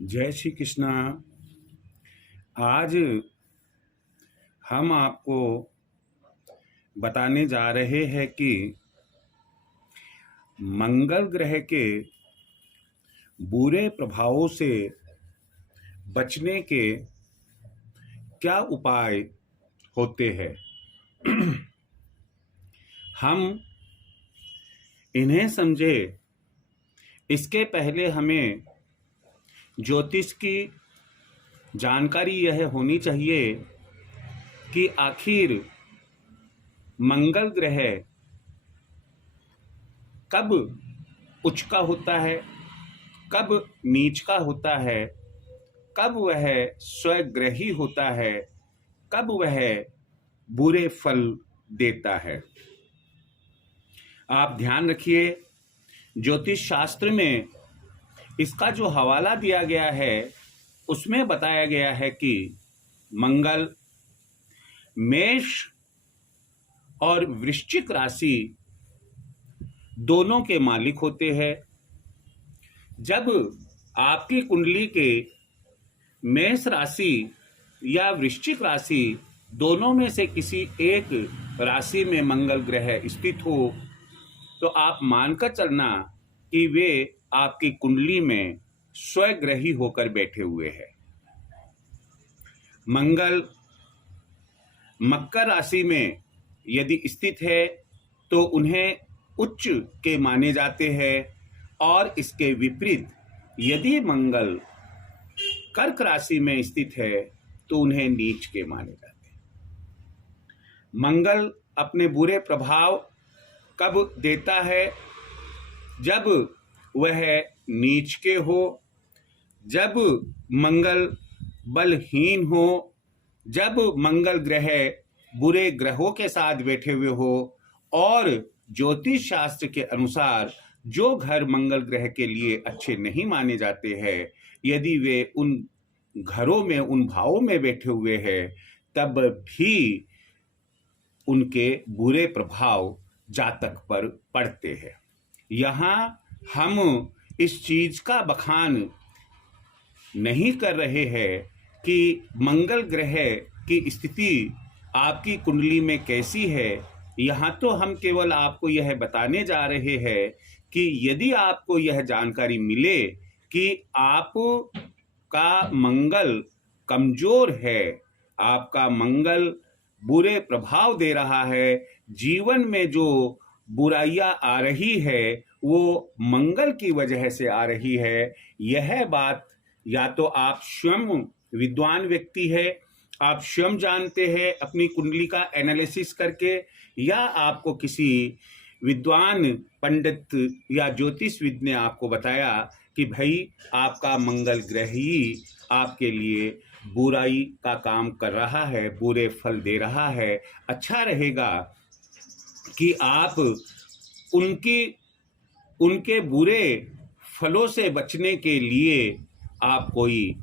जय श्री कृष्णा। आज हम आपको बताने जा रहे हैं कि मंगल ग्रह के बुरे प्रभावों से बचने के क्या उपाय होते हैं। हम इन्हें समझे इसके पहले हमें ज्योतिष की जानकारी यह होनी चाहिए कि आखिर मंगल ग्रह कब उच्च का होता है, कब नीच का होता है, कब वह स्वग्रही होता है, कब वह बुरे फल देता है। आप ध्यान रखिए, ज्योतिष शास्त्र में इसका जो हवाला दिया गया है उसमें बताया गया है कि मंगल मेष और वृश्चिक राशि दोनों के मालिक होते हैं। जब आपकी कुंडली के मेष राशि या वृश्चिक राशि दोनों में से किसी एक राशि में मंगल ग्रह स्थित हो तो आप मानकर चलना कि वे आपकी कुंडली में स्वग्रही होकर बैठे हुए हैं। मंगल मकर राशि में यदि स्थित है तो उन्हें उच्च के माने जाते हैं, और इसके विपरीत यदि मंगल कर्क राशि में स्थित है तो उन्हें नीच के माने जाते हैं। मंगल अपने बुरे प्रभाव कब देता है? जब वह नीच के हो, जब मंगल बलहीन हो, जब मंगल ग्रह बुरे ग्रहों के साथ बैठे हुए हो, और ज्योतिष शास्त्र के अनुसार जो घर मंगल ग्रह के लिए अच्छे नहीं माने जाते हैं, यदि वे उन घरों में उन भावों में बैठे हुए हैं तब भी उनके बुरे प्रभाव जातक पर पड़ते हैं। यहाँ हम इस चीज का बखान नहीं कर रहे हैं कि मंगल ग्रह की स्थिति आपकी कुंडली में कैसी है। यहाँ तो हम केवल आपको यह बताने जा रहे हैं कि यदि आपको यह जानकारी मिले कि आपका मंगल कमजोर है, आपका मंगल बुरे प्रभाव दे रहा है, जीवन में जो बुराइयां आ रही है वो मंगल की वजह से आ रही है, यह बात या तो आप स्वयं विद्वान व्यक्ति है, आप स्वयं जानते हैं अपनी कुंडली का एनालिसिस करके, या आपको किसी विद्वान पंडित या ज्योतिषविद ने आपको बताया कि भाई आपका मंगल ग्रह ही आपके लिए बुराई का काम कर रहा है, बुरे फल दे रहा है। अच्छा रहेगा कि आप उनके बुरे फलों से बचने के लिए आप कोई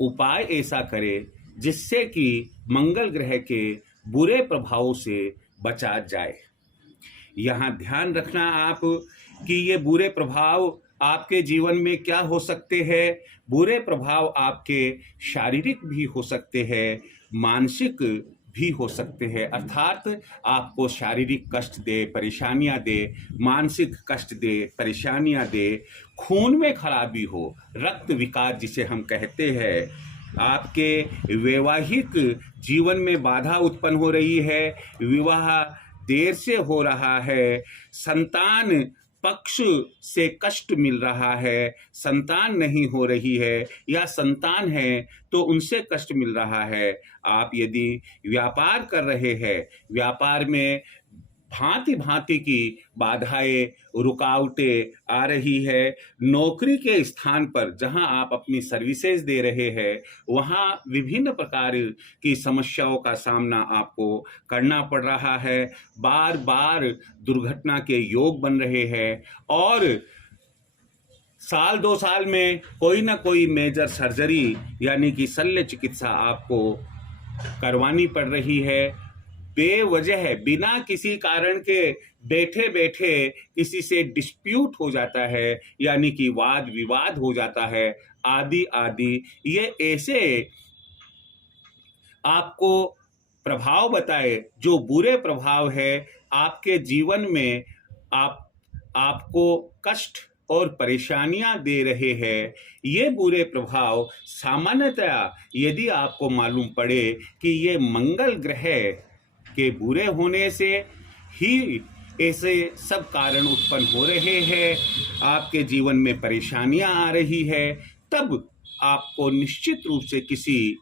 उपाय ऐसा करें जिससे कि मंगल ग्रह के बुरे प्रभावों से बचा जाए। यहाँ ध्यान रखना आप कि ये बुरे प्रभाव आपके जीवन में क्या हो सकते हैं। बुरे प्रभाव आपके शारीरिक भी हो सकते हैं, मानसिक भी हो सकते हैं, अर्थात आपको शारीरिक कष्ट दे, परेशानियां दे, मानसिक कष्ट दे, परेशानियां दे, खून में खराबी हो, रक्त विकार जिसे हम कहते हैं, आपके वैवाहिक जीवन में बाधा उत्पन्न हो रही है, विवाह देर से हो रहा है, संतान पक्ष से कष्ट मिल रहा है, संतान नहीं हो रही है, या संतान है तो उनसे कष्ट मिल रहा है। आप यदि व्यापार कर रहे हैं, व्यापार में भांति भांति की बाधाएं, रुकावटें आ रही है, नौकरी के स्थान पर जहां आप अपनी सर्विसेज दे रहे हैं वहां विभिन्न प्रकार की समस्याओं का सामना आपको करना पड़ रहा है, बार बार दुर्घटना के योग बन रहे हैं, और साल 2 साल में कोई ना कोई मेजर सर्जरी यानी कि शल्य चिकित्सा आपको करवानी पड़ रही है। बेवजह बिना किसी कारण के बैठे बैठे किसी से डिस्प्यूट हो जाता है, यानी कि वाद विवाद हो जाता है, आदि आदि। ये ऐसे आपको प्रभाव बताए जो बुरे प्रभाव है आपके जीवन में, आपको कष्ट और परेशानियां दे रहे हैं। ये बुरे प्रभाव सामान्यतया यदि आपको मालूम पड़े कि ये मंगल ग्रह के बुरे होने से ही ऐसे सब कारण उत्पन्न हो रहे हैं, आपके जीवन में परेशानियां आ रही है, तब आपको निश्चित रूप से किसी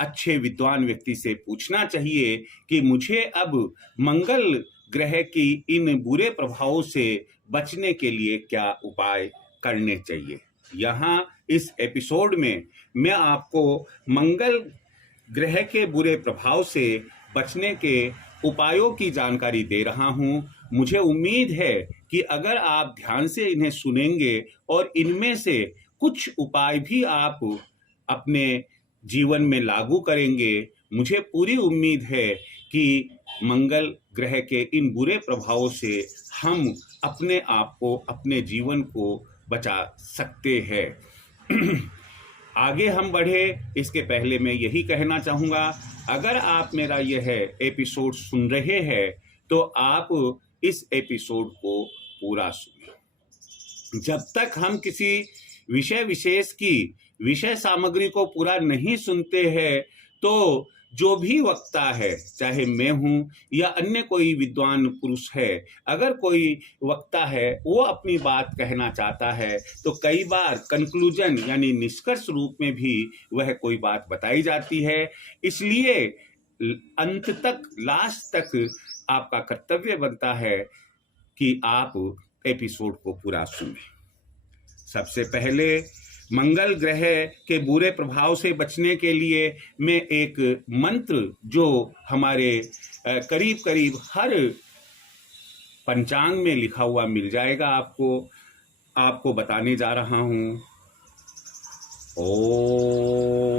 अच्छे विद्वान व्यक्ति से पूछना चाहिए कि मुझे अब मंगल ग्रह की इन बुरे प्रभावों से बचने के लिए क्या उपाय करने चाहिए। यहाँ इस एपिसोड में मैं आपको मंगल ग्रह के बुरे प्रभाव से बचने के उपायों की जानकारी दे रहा हूँ। मुझे उम्मीद है कि अगर आप ध्यान से इन्हें सुनेंगे और इनमें से कुछ उपाय भी आप अपने जीवन में लागू करेंगे, मुझे पूरी उम्मीद है कि मंगल ग्रह के इन बुरे प्रभावों से हम अपने आप को, अपने जीवन को बचा सकते हैं। आगे हम बढ़े इसके पहले मैं यही कहना चाहूँगा, अगर आप मेरा यह एपिसोड सुन रहे हैं तो आप इस एपिसोड को पूरा सुनिए। जब तक हम किसी विषय विशेष की विषय सामग्री को पूरा नहीं सुनते हैं तो जो भी वक्ता है, चाहे मैं हूं या अन्य कोई विद्वान पुरुष है, अगर कोई वक्ता है वो अपनी बात कहना चाहता है तो कई बार कंक्लूजन यानी निष्कर्ष रूप में भी वह कोई बात बताई जाती है। इसलिए अंत तक, लास्ट तक आपका कर्तव्य बनता है कि आप एपिसोड को पूरा सुनें। सबसे पहले मंगल ग्रह के बुरे प्रभाव से बचने के लिए मैं एक मंत्र जो हमारे करीब करीब हर पंचांग में लिखा हुआ मिल जाएगा आपको बताने जा रहा हूं। ओम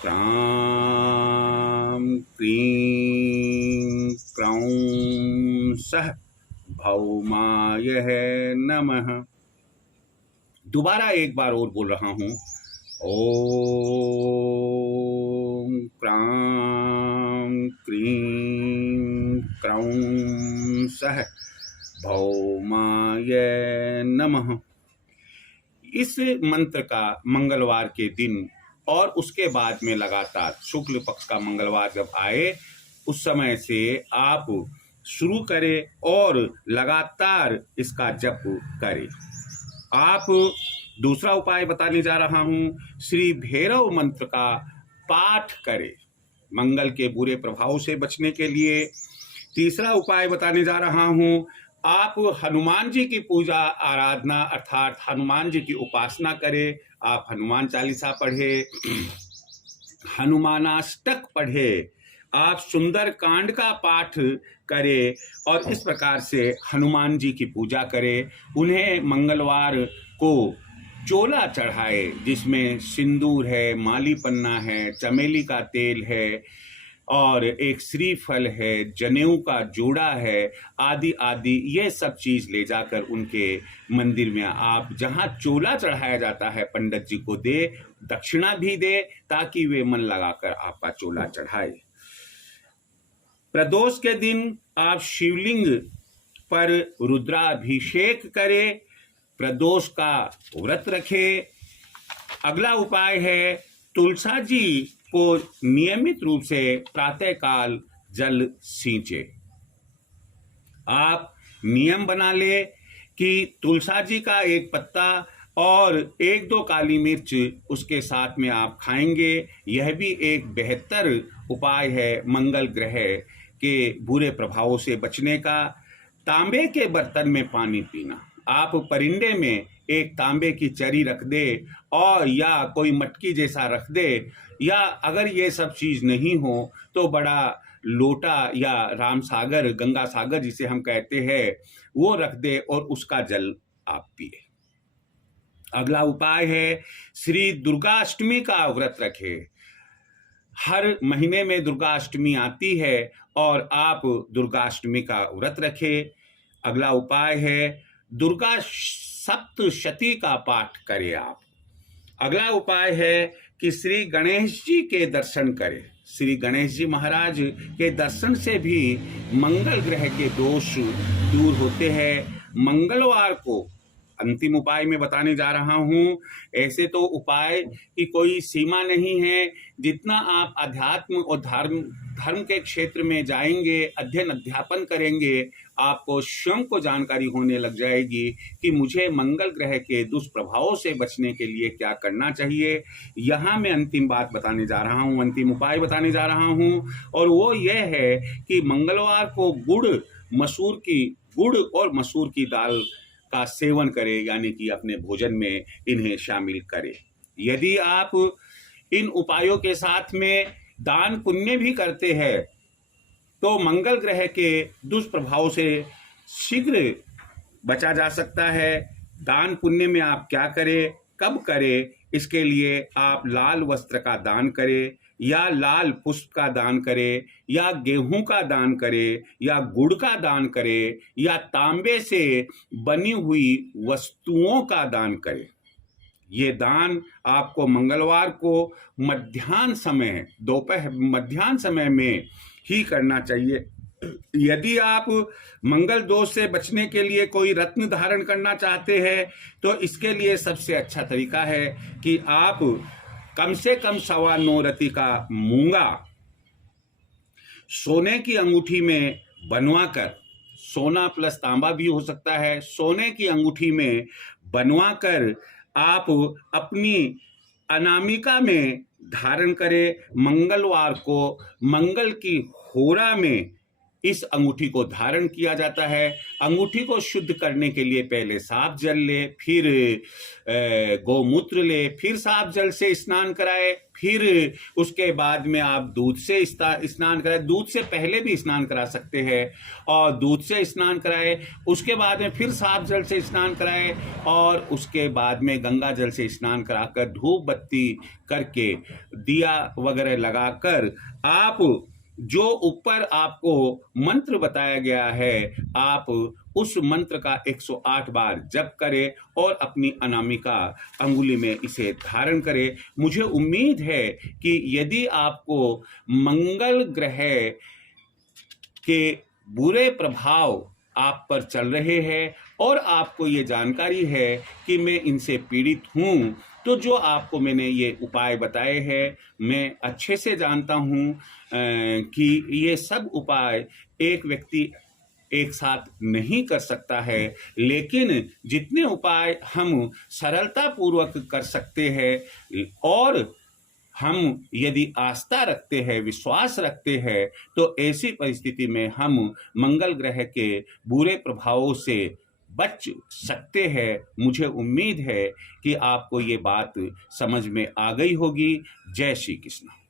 क्रां क्रीं क्रौं सः भौमाय नमः। दोबारा एक बार और बोल रहा हूं। ओम क्रां क्रीं क्रौं सः भौमाय नमः। इस मंत्र का मंगलवार के दिन और उसके बाद में लगातार शुक्ल पक्ष का मंगलवार जब आए उस समय से आप शुरू करें और लगातार इसका जप करें। आप दूसरा उपाय बताने जा रहा हूं, श्री भैरव मंत्र का पाठ करें मंगल के बुरे प्रभाव से बचने के लिए। तीसरा उपाय बताने जा रहा हूं, आप हनुमान जी की पूजा आराधना अर्थात हनुमान जी की उपासना करें। आप हनुमान चालीसा पढ़े, हनुमानाष्टक पढ़े, आप सुंदर कांड का पाठ करें और इस प्रकार से हनुमान जी की पूजा करें। उन्हें मंगलवार को चोला चढ़ाए जिसमें सिंदूर है, माली पन्ना है, चमेली का तेल है और एक श्रीफल है, जनेऊ का जोड़ा है, आदि आदि। ये सब चीज ले जाकर उनके मंदिर में आप जहां चोला चढ़ाया जाता है पंडित जी को दे, दक्षिणा भी दे ताकि वे मन लगाकर आपका चोला चढ़ाए। प्रदोष के दिन आप शिवलिंग पर रुद्राभिषेक करें, प्रदोष का व्रत रखें। अगला उपाय है तुलसा जी को नियमित रूप से प्रातःकाल जल सींचे। आप नियम बना ले कि तुलसा जी का एक पत्ता और एक दो काली मिर्च उसके साथ में आप खाएंगे। यह भी एक बेहतर उपाय है मंगल ग्रह के बुरे प्रभावों से बचने का। तांबे के बर्तन में पानी पीना, आप परिंदे में एक तांबे की चरी रख दे और या कोई मटकी जैसा रख दे, या अगर ये सब चीज नहीं हो तो बड़ा लोटा या राम सागर, गंगा सागर जिसे हम कहते हैं, वो रख दे और उसका जल आप पिए। अगला उपाय है श्री दुर्गा अष्टमी का व्रत रखे। हर महीने में दुर्गा अष्टमी आती है और आप दुर्गा अष्टमी का व्रत रखें। अगला उपाय है दुर्गा सप्तशती का पाठ करें आप। अगला उपाय है कि श्री गणेश जी के दर्शन करें। श्री गणेश जी महाराज के दर्शन से भी मंगल ग्रह के दोष दूर होते हैं। मंगलवार को अंतिम उपाय में बताने जा रहा हूं। ऐसे तो उपाय की कोई सीमा नहीं है। जितना आप अध्यात्म और धर्म के क्षेत्र में जाएंगे, अध्ययन अध्यापन करेंगे, आपको स्वयं को जानकारी होने लग जाएगी कि मुझे मंगल ग्रह के दुष्प्रभावों से बचने के लिए क्या करना चाहिए। यहाँ मैं अंतिम बात बताने जा रहा हूँ, अंतिम उपाय बताने जा रहा हूँ, और वो यह है कि मंगलवार को गुड़ और मसूर की दाल का सेवन करें, यानी कि अपने भोजन में इन्हें शामिल करें। यदि आप इन उपायों के साथ में दान पुण्य भी करते हैं तो मंगल ग्रह के दुष्प्रभाव से शीघ्र बचा जा सकता है। दान पुण्य में आप क्या करें, कब करें, इसके लिए आप लाल वस्त्र का दान करें, या लाल पुष्प का दान करें, या गेहूं का दान करें, या गुड़ का दान करें, या तांबे से बनी हुई वस्तुओं का दान करें। ये दान आपको मंगलवार को मध्याह्न समय में ही करना चाहिए। यदि आप मंगल दोष से बचने के लिए कोई रत्न धारण करना चाहते हैं तो इसके लिए सबसे अच्छा तरीका है कि आप कम से कम 9.25 रति का मूंगा सोने की अंगूठी में बनवाकर, सोना प्लस तांबा भी हो सकता है, सोने की अंगूठी में बनवाकर आप अपनी अनामिका में धारण करें। मंगलवार को मंगल की होरा में इस अंगूठी को धारण किया जाता है। अंगूठी को शुद्ध करने के लिए पहले साफ जल ले, फिर गौमूत्र ले, फिर साफ जल से स्नान कराए, फिर उसके बाद में आप दूध से स्नान कराए। दूध से पहले भी स्नान करा सकते हैं और दूध से स्नान कराए, उसके बाद में फिर साफ जल से स्नान कराए और उसके बाद में गंगा जल से स्नान कराकर धूप बत्ती करके दिया वगैरह लगाकर आप जो ऊपर आपको मंत्र बताया गया है, आप उस मंत्र का 108 बार जप करें और अपनी अनामिका अंगुली में इसे धारण करें। मुझे उम्मीद है कि यदि आपको मंगल ग्रह के बुरे प्रभाव आप पर चल रहे हैं और आपको ये जानकारी है कि मैं इनसे पीड़ित हूँ, तो जो आपको मैंने ये उपाय बताए हैं मैं अच्छे से जानता हूँ कि ये सब उपाय एक व्यक्ति एक साथ नहीं कर सकता है, लेकिन जितने उपाय हम सरलता पूर्वक कर सकते हैं और हम यदि आस्था रखते हैं, विश्वास रखते हैं, तो ऐसी परिस्थिति में हम मंगल ग्रह के बुरे प्रभावों से बच सकते हैं। मुझे उम्मीद है कि आपको ये बात समझ में आ गई होगी। जय श्री कृष्ण।